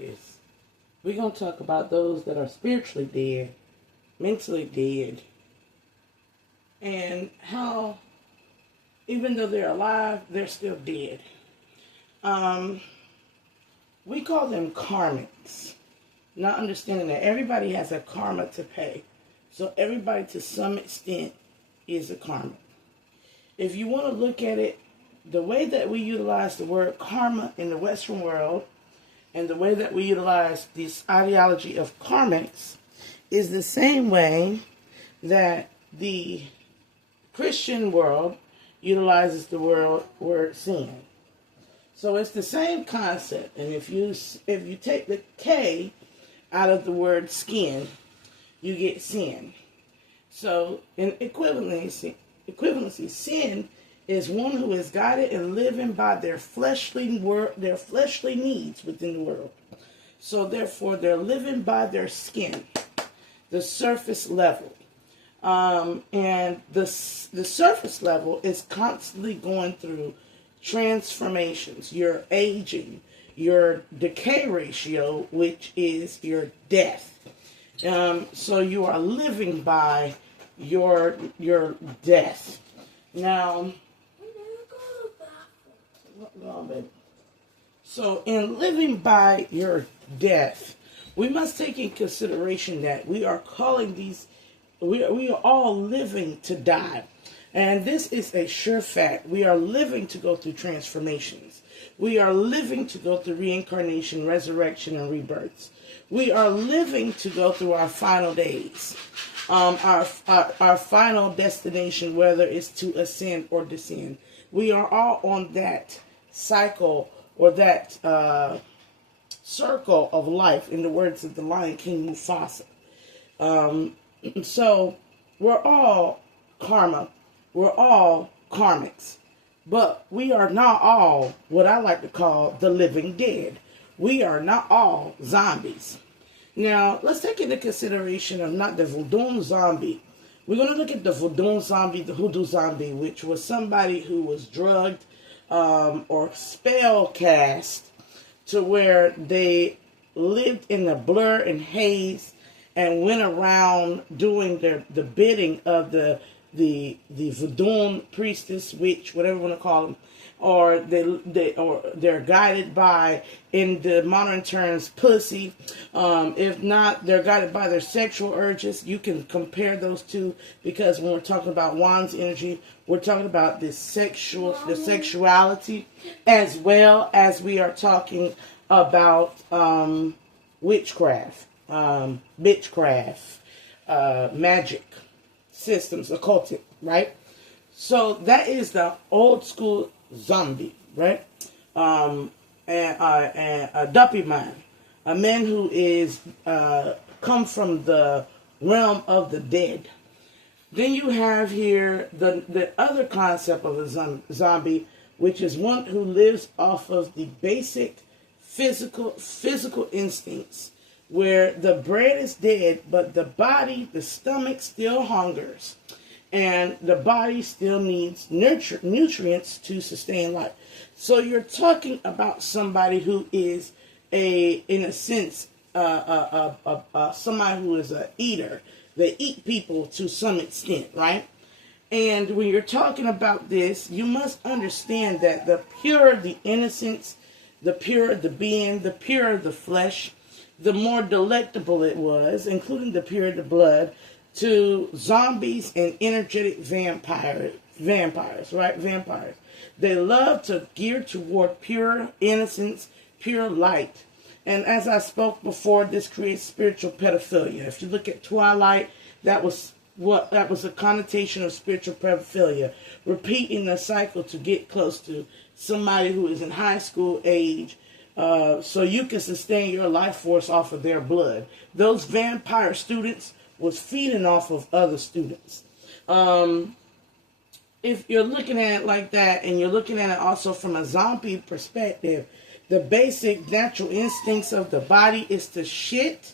is we're going to talk about those that are spiritually dead, mentally dead, and how even though they're alive, they're still dead. We call them karmics, not understanding that everybody has a karma to pay. So everybody to some extent is a karmic. If you want to look at it, the way that we utilize the word karma in the Western world and the way that we utilize this ideology of karmics is the same way that the Christian world utilizes the word sin. So it's the same concept. And if you take the K out of the word skin, you get sin. So in equivalency, sin is one who is guided and living by their fleshly needs within the world. So therefore, they're living by their skin, the surface level. And the surface level is constantly going through transformations. You're aging, your decay ratio, which is your death. So you are living by your death. Now, so in living by your death, we must take in consideration that we are calling these, we are all living to die. And this is a sure fact. We are living to go through transformations. We are living to go through reincarnation, resurrection, and rebirths. We are living to go through our final days. Our final destination, whether it's to ascend or descend. We are all on that cycle or that circle of life, in the words of the Lion King Mufasa. So we're all karma. We're all karmics. But we are not all what I like to call the living dead. We are not all zombies. Now, let's take into consideration of not the voodoo zombie. We're going to look at the voodoo zombie, the hoodoo zombie, which was somebody who was drugged or spell cast to where they lived in the blur and haze and went around doing the bidding of the voodoo priestess, witch, whatever you want to call them, or they're guided by, in the modern terms, pussy. If not, they're guided by their sexual urges. You can compare those two, because when we're talking about Wan's energy, we're talking about the sexuality, as well as we are talking about witchcraft, bitchcraft, magic systems, occultic, right? So that is the old school zombie, right? And a DUPPY man, a man who is come from the realm of the dead. Then you have here the other concept of a zombie, which is one who lives off of the basic physical instincts, where the bread is dead, but the body, the stomach still hungers. And the body still needs nutrients to sustain life. So you're talking about somebody who is in a sense, somebody who is an eater. They eat people to some extent, right? And when you're talking about this, you must understand that the purer the innocence, the purer the being, the purer the flesh, the more delectable it was, including the purer the blood, to zombies and energetic vampires, right? Vampires. They love to gear toward pure innocence, pure light. And as I spoke before, this creates spiritual pedophilia. If you look at Twilight, that was a connotation of spiritual pedophilia, repeating the cycle to get close to somebody who is in high school age, so you can sustain your life force off of their blood. Those vampire students was feeding off of other students. If you're looking at it like that, and you're looking at it also from a zombie perspective, the basic natural instincts of the body is to shit,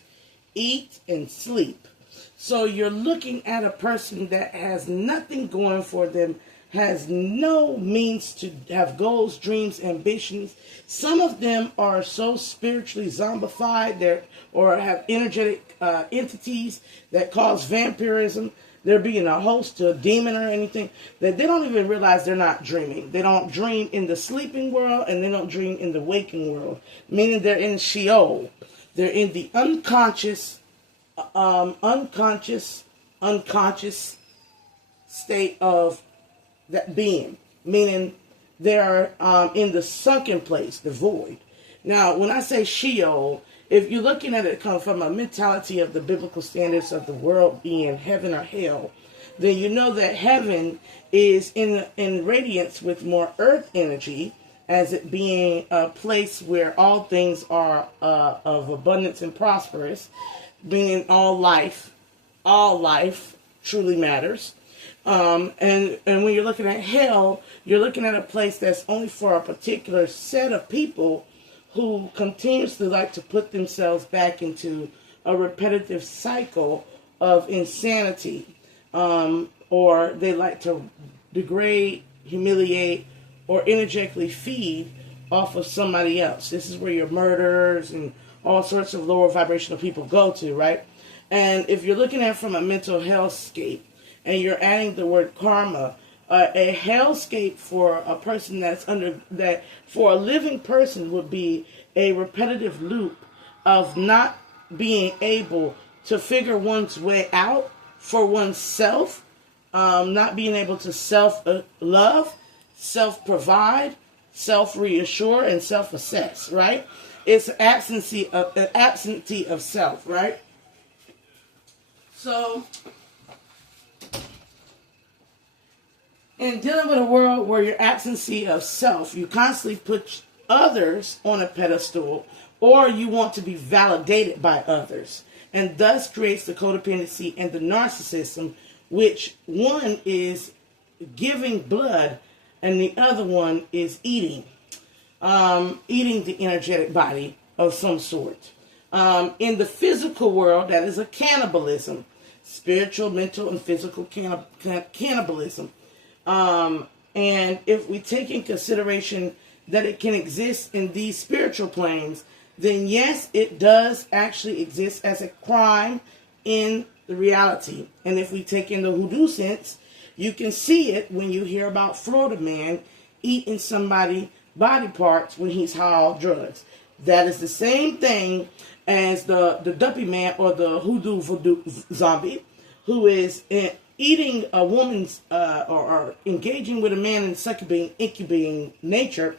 eat, and sleep. So you're looking at a person that has nothing going for them has no means to have goals, dreams, ambitions. Some of them are so spiritually zombified or have energetic entities that cause vampirism. They're being a host to a demon or anything, that they don't even realize they're not dreaming. They don't dream in the sleeping world, and they don't dream in the waking world, meaning they're in Sheol. They're in the unconscious state of that being, meaning they are in the sunken place, the void. Now, when I say Sheol, if you're looking at it come from a mentality of the biblical standards of the world being heaven or hell, then you know that heaven is in radiance with more earth energy, as it being a place where all things are of abundance and prosperous, meaning all life truly matters. And when you're looking at hell, you're looking at a place that's only for a particular set of people who continuously like to put themselves back into a repetitive cycle of insanity, or they like to degrade, humiliate, or energetically feed off of somebody else. This is where your murderers and all sorts of lower vibrational people go to, right? And if you're looking at it from a mental hellscape, and you're adding the word karma, a hellscape for a person for a living person would be a repetitive loop of not being able to figure one's way out for oneself, not being able to self-love, self-provide, self-reassure, and self-assess, right? It's an absentee of self, right? So, in dealing with a world where your absentee of self, you constantly put others on a pedestal, or you want to be validated by others, and thus creates the codependency and the narcissism, which one is giving blood and the other one is eating the energetic body of some sort. In the physical world, that is a cannibalism, spiritual, mental, and physical cannibalism. And if we take in consideration that it can exist in these spiritual planes, then yes, it does actually exist as a crime in the reality. And if we take in the hoodoo sense, you can see it when you hear about Florida man eating somebody's body parts when he's high off drugs. That is the same thing as the DUPPY man or the hoodoo voodoo zombie who is eating a woman's or engaging with a man in incubating nature.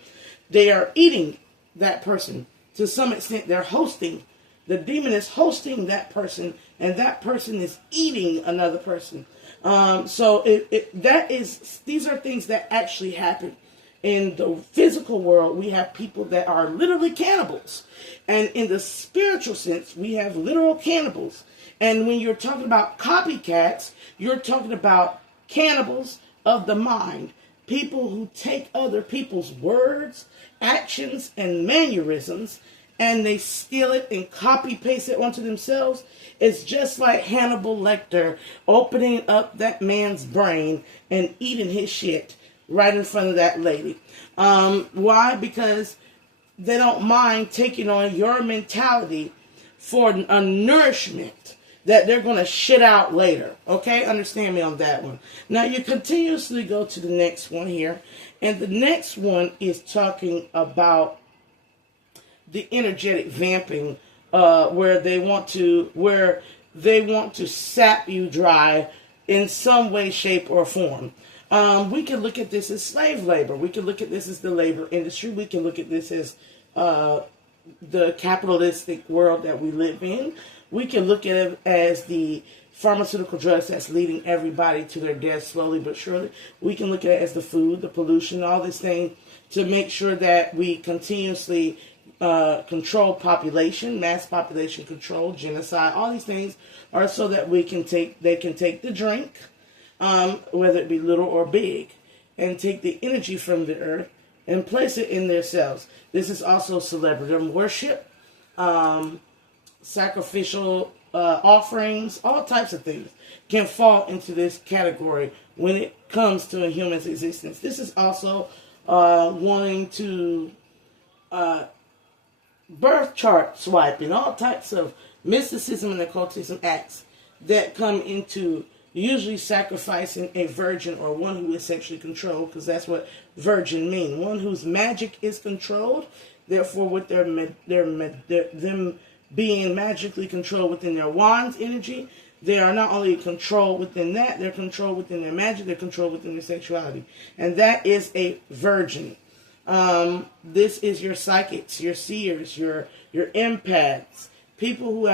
They are eating that person. To some extent, they're hosting. The demon is hosting that person, and that person is eating another person. So these are things that actually happen. In the physical world, we have people that are literally cannibals. And in the spiritual sense, we have literal cannibals. And when you're talking about copycats, you're talking about cannibals of the mind. People who take other people's words, actions, and mannerisms, and they steal it and copy-paste it onto themselves. It's just like Hannibal Lecter opening up that man's brain and eating his shit right in front of that lady. Why? Because they don't mind taking on your mentality for a nourishment that they're going to shit out later. Okay? Understand me on that one. Now, you continuously go to the next one here. And the next one is talking about the energetic vamping, where they want to sap you dry in some way, shape, or form. We can look at this as slave labor. We can look at this as the labor industry. We can look at this as the capitalistic world that we live in. We can look at it as the pharmaceutical drugs that's leading everybody to their death slowly but surely. We can look at it as the food, the pollution, all this thing to make sure that we continuously control population, mass population control, genocide. All these things are so that they can take the drink, whether it be little or big, and take the energy from the earth and place it in their cells. This is also celebrity worship, sacrificial offerings, all types of things can fall into this category when it comes to a human's existence. This is also wanting to birth chart swiping, all types of mysticism and occultism acts that come into usually sacrificing a virgin or one who is sexually controlled, because that's what virgin mean. One whose magic is controlled. Therefore, with them being magically controlled within their wand's energy, they are not only controlled within that, they're controlled within their magic, they're controlled within their sexuality. And that is a virgin. This is your psychics, your seers, your empaths, people who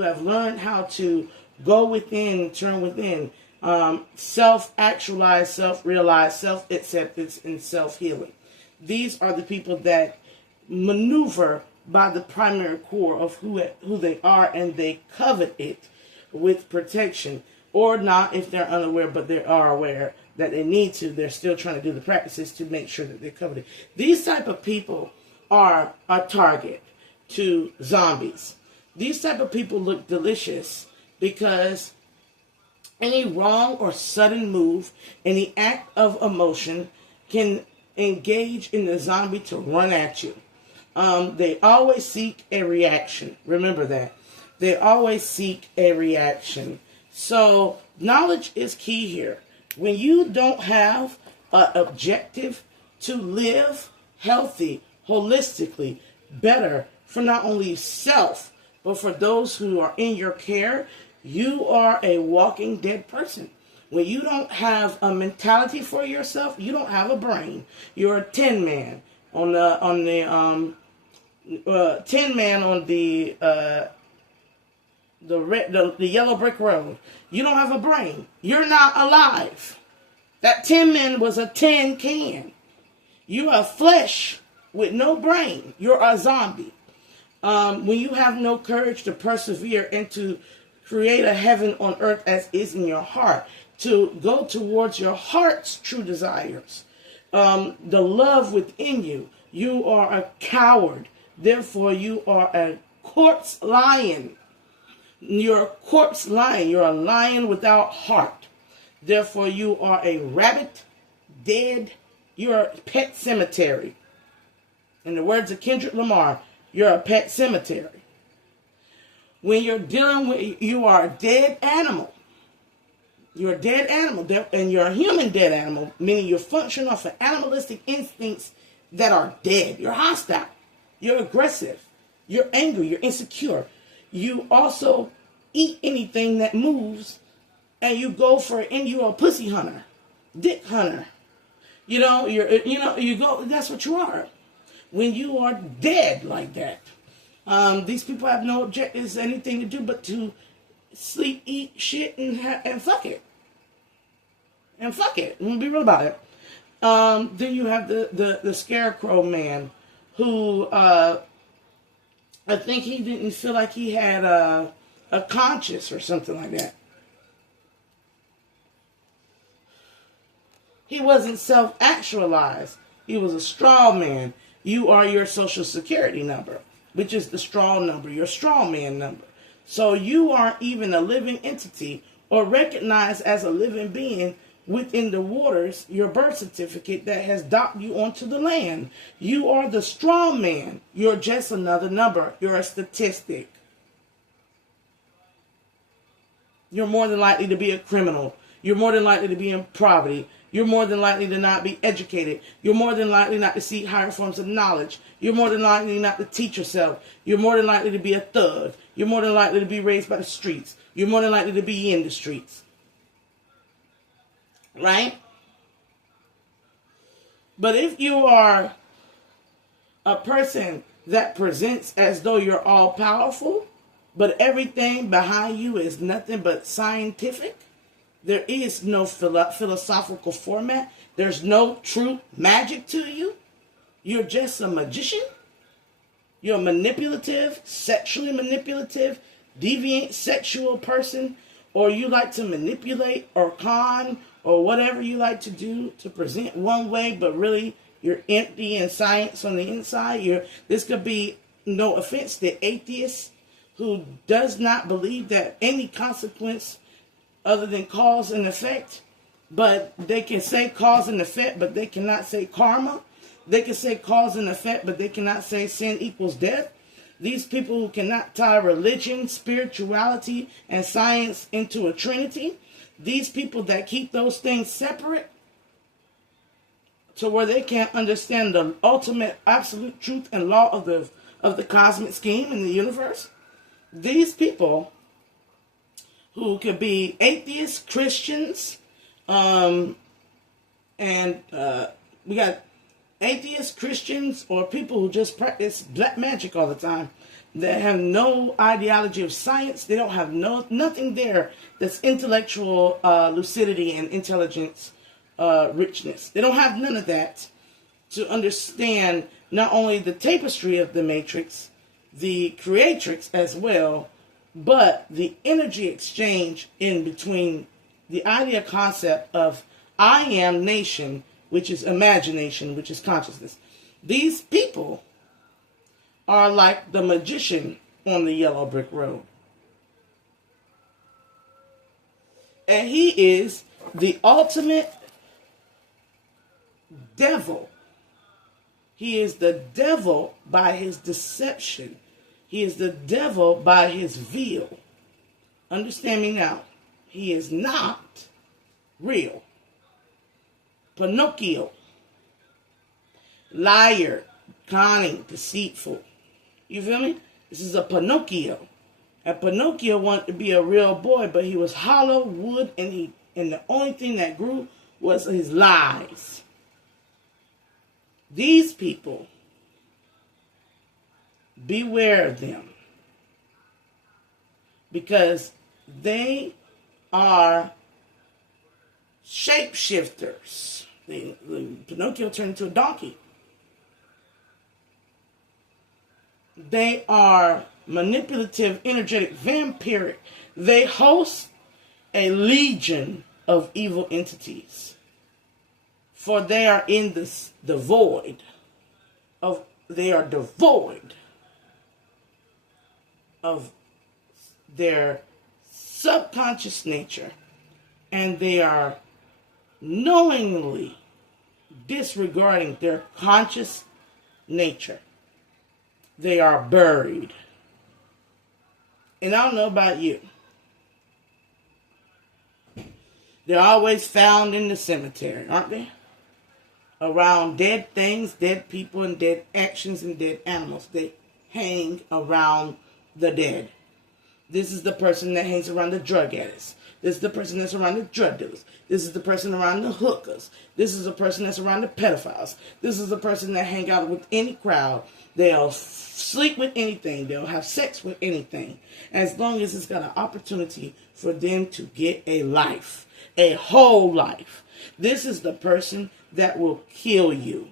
have learned how to go within, turn within, self-actualize, self-realize, self-acceptance, and self-healing. These are the people that maneuver by the primary core of who they are, and they covet it with protection, or not if they're unaware, but they are aware that they need to. They're still trying to do the practices to make sure that they're covered. These type of people are a target to zombies. These type of people look delicious because any wrong or sudden move, any act of emotion can engage in the zombie to run at you. They always seek a reaction. Remember that. They always seek a reaction. So knowledge is key here. When you don't have an objective to live healthy, holistically, better for not only self, but for those who are in your care, you are a walking dead person. When you don't have a mentality for yourself, you don't have a brain. You're a tin man on the tin man on the yellow brick road. You don't have a brain. You're not alive. That tin man was a tin can. You are flesh with no brain. You're a zombie. When you have no courage to persevere and to create a heaven on earth as is in your heart, to go towards your heart's true desires, the love within you, you are a coward. Therefore, you are a corpse lion. You're a corpse lion. You're a lion without heart. Therefore, you are a rabbit, dead. You're a pet cemetery. In the words of Kendrick Lamar, you're a pet cemetery. When you're dealing with, you are a dead animal. You're a dead animal, and you're a human dead animal, meaning you're functioning off of animalistic instincts that are dead. You're hostile. You're aggressive. You're angry. You're insecure. You also eat anything that moves, and you go for it, and you're a pussy hunter, dick hunter. You go. That's what you are. When you are dead like that, these people have no objectives, anything to do but to sleep, eat, shit, and fuck it. And fuck it. I'm gonna be real about it. Then you have the scarecrow man, who I think he didn't feel like he had a conscience or something like that. He wasn't self-actualized. He was a straw man. You are your social security number, which is the straw number, your straw man number. So you aren't even a living entity or recognized as a living being within the waters, your birth certificate that has docked you onto the land. You are the straw man. You're just another number. You're a statistic. You're more than likely to be a criminal. You're more than likely to be in poverty. You're more than likely to not be educated. You're more than likely not to seek higher forms of knowledge. You're more than likely not to teach yourself. You're more than likely to be a thug. You're more than likely to be raised by the streets. You're more than likely to be in the streets. Right? But if you are a person that presents as though you're all powerful, but everything behind you is nothing but scientific, there is no philosophical format. There's no true magic to you. You're just a magician. You're a manipulative, sexually manipulative, deviant sexual person, or you like to manipulate or con or whatever you like to do to present one way, but really you're empty in science on the inside. This could be, no offense to atheists who does not believe that any consequence other than cause and effect, but they can say cause and effect, but they cannot say karma. They can say cause and effect, but they cannot say sin equals death. These people who cannot tie religion, spirituality, and science into a trinity. These people that keep those things separate to where they can't understand the ultimate absolute truth and law of the cosmic scheme in the universe. These people who could be atheists, Christians, and we got atheists, Christians, or people who just practice black magic all the time. They have no ideology of science. They don't have nothing there that's intellectual lucidity and intelligence richness. They don't have none of that to understand not only the tapestry of the matrix, the creatrix as well, but the energy exchange in between the idea concept of I am nation, which is imagination, which is consciousness. These people are like the magician on the yellow brick road. And he is the ultimate devil. He is the devil by his deception. He is the devil by his veil. Understand me now. He is not real. Pinocchio. Liar. Cunning. Deceitful. You feel me? This is a Pinocchio. And Pinocchio wanted to be a real boy, but he was hollow wood, and the only thing that grew was his lies. These people, beware of them, because they are shapeshifters. Pinocchio turned into a donkey. They are manipulative, energetic, vampiric. They host a legion of evil entities. For they are in the void of, they are devoid of their subconscious nature, and they are knowingly disregarding their conscious nature. They are buried. And I don't know about you. They're always found in the cemetery, aren't they? Around dead things, dead people, and dead actions, and dead animals. They hang around the dead. This is the person that hangs around the drug addicts. This is the person that's around the drug dealers. This is the person around the hookers. This is the person that's around the pedophiles. This is the person that hang out with any crowd. They'll sleep with anything. They'll have sex with anything. As long as it's got an opportunity for them to get a life. A whole life. This is the person that will kill you.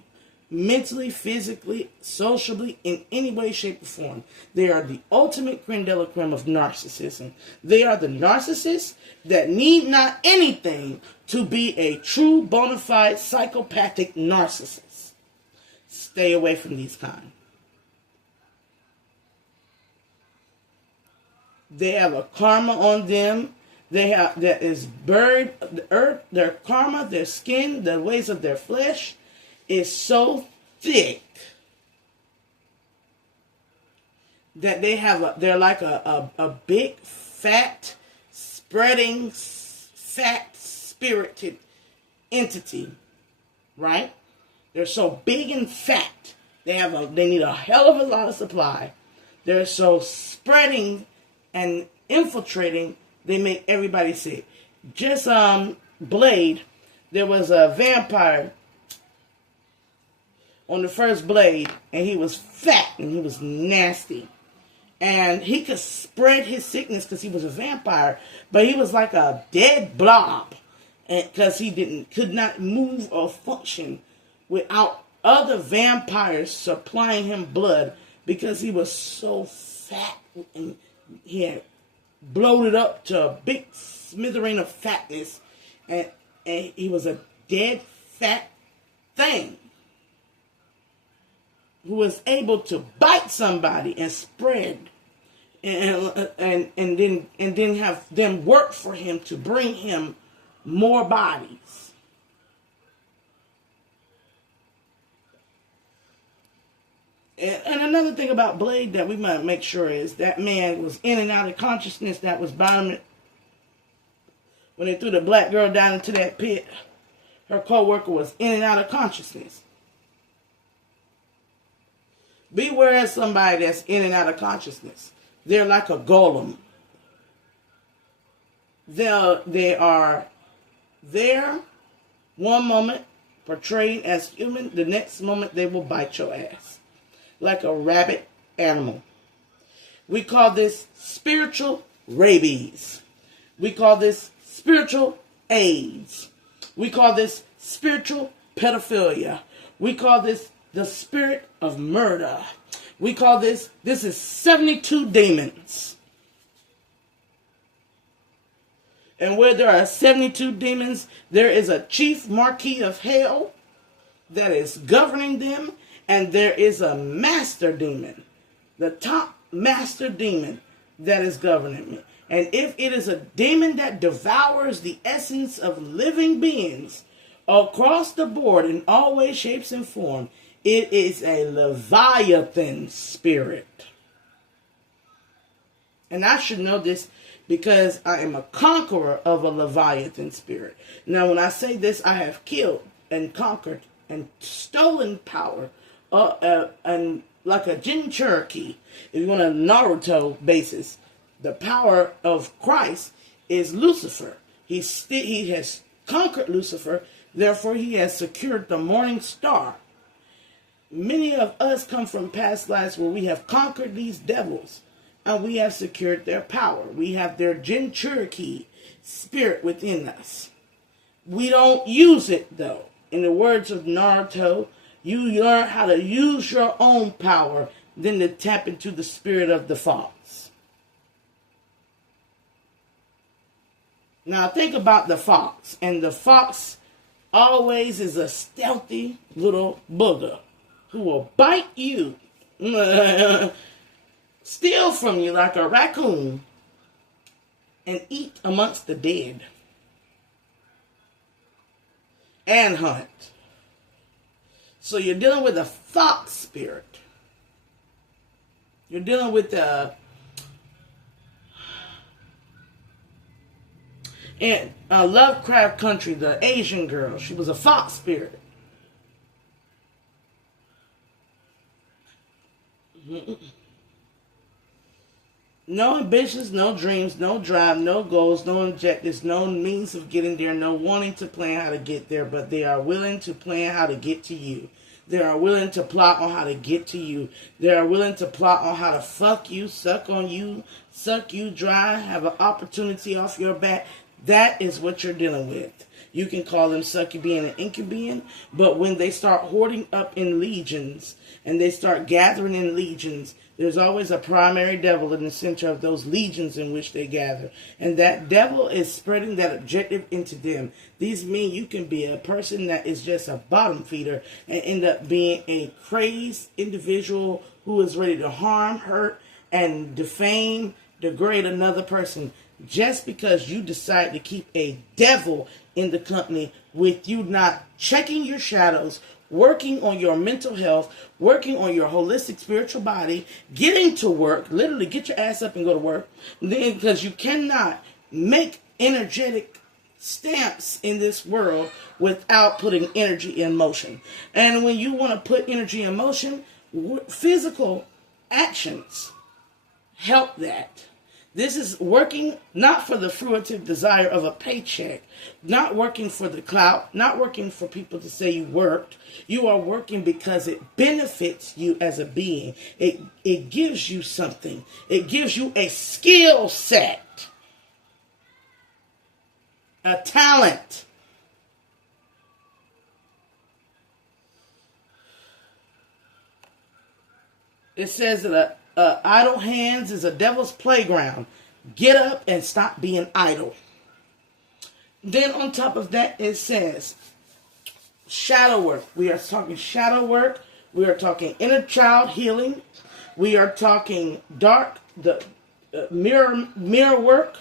Mentally, physically, socially, in any way, shape, or form. They are the ultimate creme de la creme of narcissism. They are the narcissists that need not anything to be a true, bona fide, psychopathic narcissist. Stay away from these kind. They have a karma on them. They have that is buried. The earth, their karma, their skin, the ways of their flesh is so thick that they're like a big, fat, spreading, fat, spirited entity, right? They're so big and fat. They need a hell of a lot of supply. They're so spreading and infiltrating. They make everybody sick. Just Blade, there was a vampire on the first Blade, and he was fat and he was nasty. And he could spread his sickness because he was a vampire, but he was like a dead blob because he could not move or function without other vampires supplying him blood because he was so fat and he had bloated up to a big smithereen of fatness, and he was a dead fat thing who was able to bite somebody and spread. and then have them work for him to bring him more bodies. And another thing about Blade that we might make sure is that man was in and out of consciousness. That was bottom. When they threw the black girl down into that pit, her co-worker was in and out of consciousness. Beware of somebody that's in and out of consciousness. They're like a golem. They are there one moment portrayed as human, the next moment they will bite your ass. Like a rabid animal. We call this spiritual rabies. We call this spiritual AIDS. We call this spiritual pedophilia. We call this the spirit of murder. We call this is 72 demons. And where there are 72 demons, there is a chief marquis of hell that is governing them. And there is a master demon, the top master demon that is governing me. And if it is a demon that devours the essence of living beings across the board in all ways, shapes, and form, it is a Leviathan spirit. And I should know this because I am a conqueror of a Leviathan spirit. Now, when I say this, I have killed and conquered and stolen power. And like a Jin Cherokee, if you want a Naruto basis, the power of Christ is Lucifer. He has conquered Lucifer, therefore he has secured the morning star. Many of us come from past lives where we have conquered these devils, and we have secured their power. We have their Jin Cherokee spirit within us. We don't use it, though. In the words of Naruto, you learn how to use your own power than to tap into the spirit of the fox. Now think about the fox. And the fox always is a stealthy little booger who will bite you, steal from you like a raccoon, and eat amongst the dead. And hunt. So you're dealing with a fox spirit. You're dealing with in Lovecraft Country, the Asian girl. She was a fox spirit. No ambitions, no dreams, no drive, no goals, no objectives, no means of getting there, no wanting to plan how to get there, but they are willing to plan how to get to you. They are willing to plot on how to get to you. They are willing to plot on how to fuck you, suck on you, suck you dry, have an opportunity off your back. That is what you're dealing with. You can call them succubian and incubian, but when they start hoarding up in legions and they start gathering in legions, there's always a primary devil in the center of those legions in which they gather. And that devil is spreading that objective into them. These mean you can be a person that is just a bottom feeder and end up being a crazed individual who is ready to harm, hurt, and defame, degrade another person just because you decide to keep a devil in the company with you not checking your shadows, working on your mental health, working on your holistic spiritual body, getting to work, literally get your ass up and go to work, because you cannot make energetic stamps in this world without putting energy in motion. And when you want to put energy in motion, physical actions help that. This is working not for the fruitive desire of a paycheck, not working for the clout, not working for people to say you worked. You are working because it benefits you as a being. It gives you something. It gives you a skill set, a talent. It says that idle hands is a devil's playground. Get up and stop being idle. Then on top of that, it says shadow work. We are talking shadow work. We are talking inner child healing. We are talking mirror work.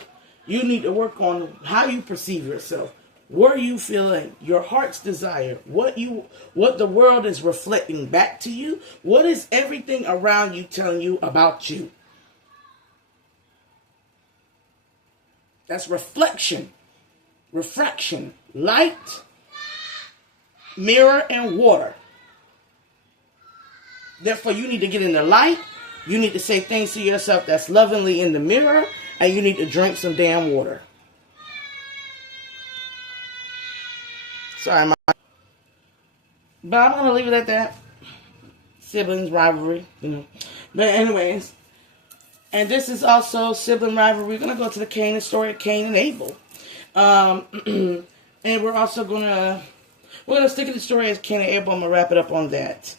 You need to work on how you perceive yourself. Where you feeling your heart's desire, what the world is reflecting back to you, what is everything around you telling you about you. That's reflection, refraction, light, mirror, and water. Therefore, you need to get in the light. You need to say things to yourself that's lovingly in the mirror, and you need to drink some damn water. Sorry, but I'm going to leave it at that. Siblings rivalry, you know. But anyways, and this is also sibling rivalry. We're going to go to the story of Cain and Abel. And we're also going to stick to the story of Cain and Abel. I'm going to wrap it up on that.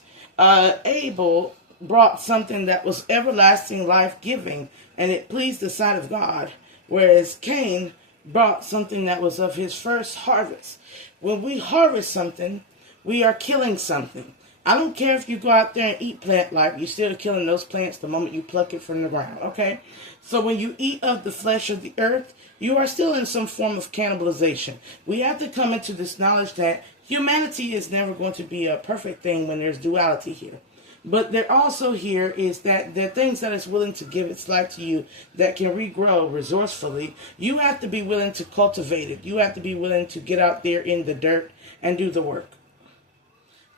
Abel brought something that was everlasting, life-giving, and it pleased the sight of God, whereas Cain brought something that was of his first harvest. When we harvest something, we are killing something. I don't care if you go out there and eat plant life, you're still killing those plants the moment you pluck it from the ground, okay? So when you eat of the flesh of the earth, you are still in some form of cannibalization. We have to come into this knowledge that humanity is never going to be a perfect thing when there's duality here. But there also here is that there are things that is willing to give its life to you that can regrow resourcefully. You have to be willing to cultivate it. You have to be willing to get out there in the dirt and do the work.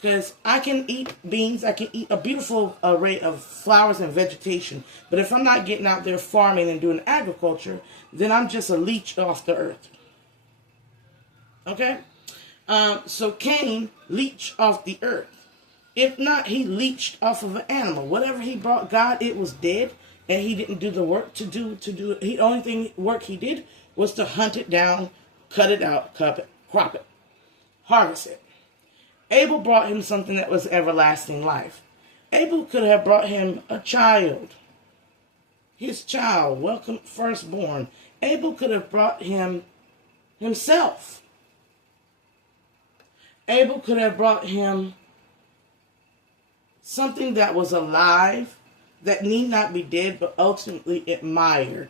Because I can eat beans, I can eat a beautiful array of flowers and vegetation. But if I'm not getting out there farming and doing agriculture, then I'm just a leech off the earth. Okay? So Cain leached off the earth. If not, he leached off of an animal. Whatever he brought God, it was dead, and he didn't do the work to do it. The only thing work he did was to hunt it down, cut it out, crop it, harvest it. Abel brought him something that was everlasting life. Abel could have brought him a child, his child, welcome firstborn. Abel could have brought him himself. Abel could have brought him something that was alive, that need not be dead, but ultimately admired.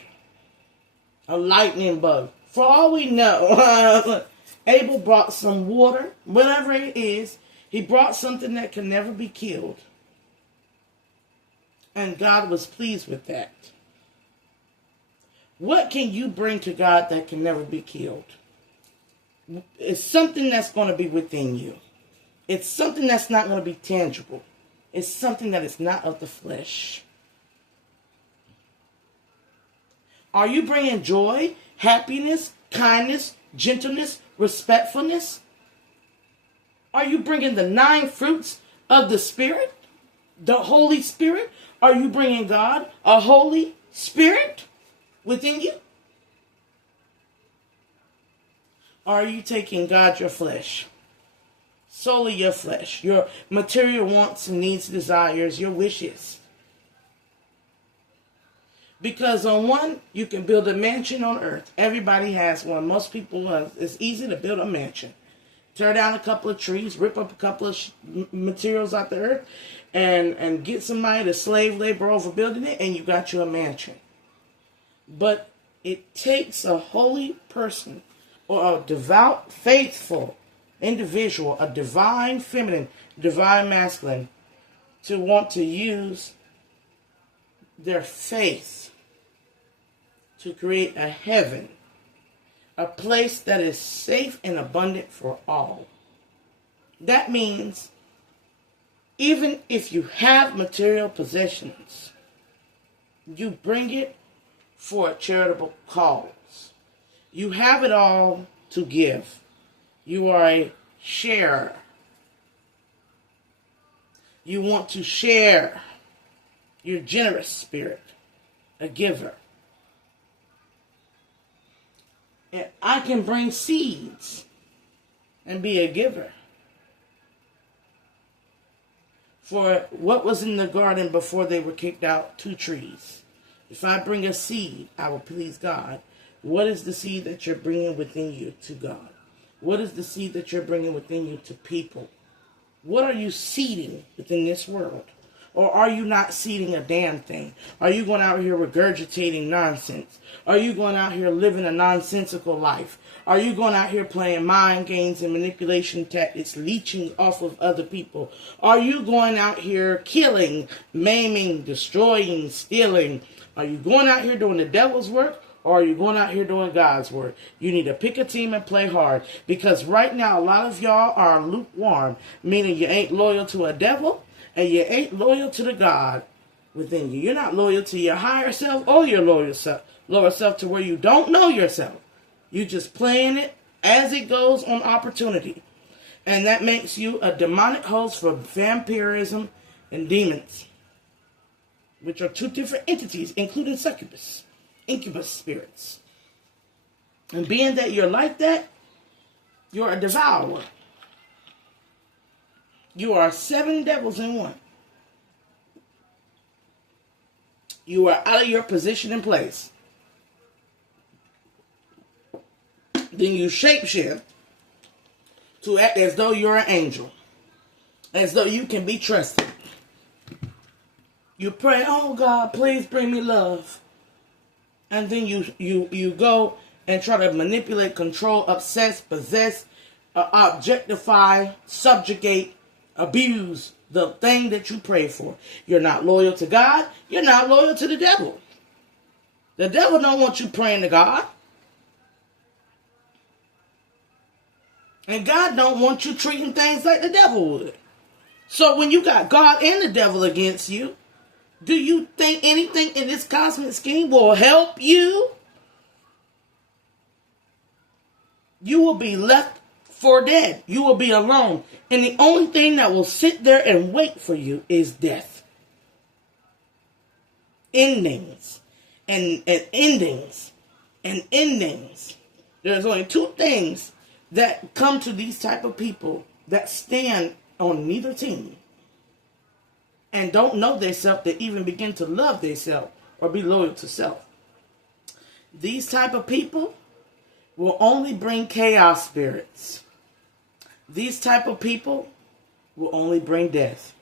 A lightning bug. For all we know, Abel brought some water, whatever it is. He brought something that can never be killed. And God was pleased with that. What can you bring to God that can never be killed? It's something that's going to be within you. It's something that's not going to be tangible. It's something that is not of the flesh. Are you bringing joy, happiness, kindness, gentleness, respectfulness? Are you bringing the 9 fruits of the Spirit, the Holy Spirit? Are you bringing God, a Holy Spirit, within you? Or are you taking God, your flesh? Solely your flesh, your material wants and needs, desires, your wishes. Because on one, you can build a mansion on earth. Everybody has one. Most people, it's easy to build a mansion. Tear down a couple of trees, rip up a couple of materials out the earth, and get somebody to slave labor over building it, and you got you a mansion. But it takes a holy person or a devout, faithful individual, a divine feminine, divine masculine, to want to use their faith to create a heaven, a place that is safe and abundant for all. That means even if you have material possessions, you bring it for a charitable cause. You have it all to give. You are a sharer. You want to share your generous spirit, a giver. And I can bring seeds and be a giver. For what was in the garden before they were kicked out? 2 trees. If I bring a seed, I will please God. What is the seed that you're bringing within you to God? What is the seed that you're bringing within you to people? What are you seeding within this world? Or are you not seeding a damn thing? Are you going out here regurgitating nonsense? Are you going out here living a nonsensical life? Are you going out here playing mind games and manipulation tactics, leeching off of other people? Are you going out here killing, maiming, destroying, stealing? Are you going out here doing the devil's work? Or are you going out here doing God's work? You need to pick a team and play hard. Because right now, a lot of y'all are lukewarm. Meaning you ain't loyal to a devil. And you ain't loyal to the God within you. You're not loyal to your higher self or your lower self to where you don't know yourself. You're just playing it as it goes on opportunity. And that makes you a demonic host for vampirism and demons. Which are two different entities, including succubus. Incubus spirits. And being that you're like that, you're a devourer. You are 7 devils in one. You are out of your position and place. Then you shapeshift to act as though you're an angel. As though you can be trusted. You pray, oh God, please bring me love. And then you go and try to manipulate, control, obsess, possess, objectify, subjugate, abuse the thing that you pray for. You're not loyal to God. You're not loyal to the devil. The devil don't want you praying to God. And God don't want you treating things like the devil would. So when you got God and the devil against you, do you think anything in this cosmic scheme will help you? You will be left for dead. You will be alone. And the only thing that will sit there and wait for you is death. Endings. And endings. And endings. There's only 2 things that come to these type of people that stand on neither team. And don't know themselves to even begin to love themselves or be loyal to self. These type of people will only bring chaos spirits. These type of people will only bring death.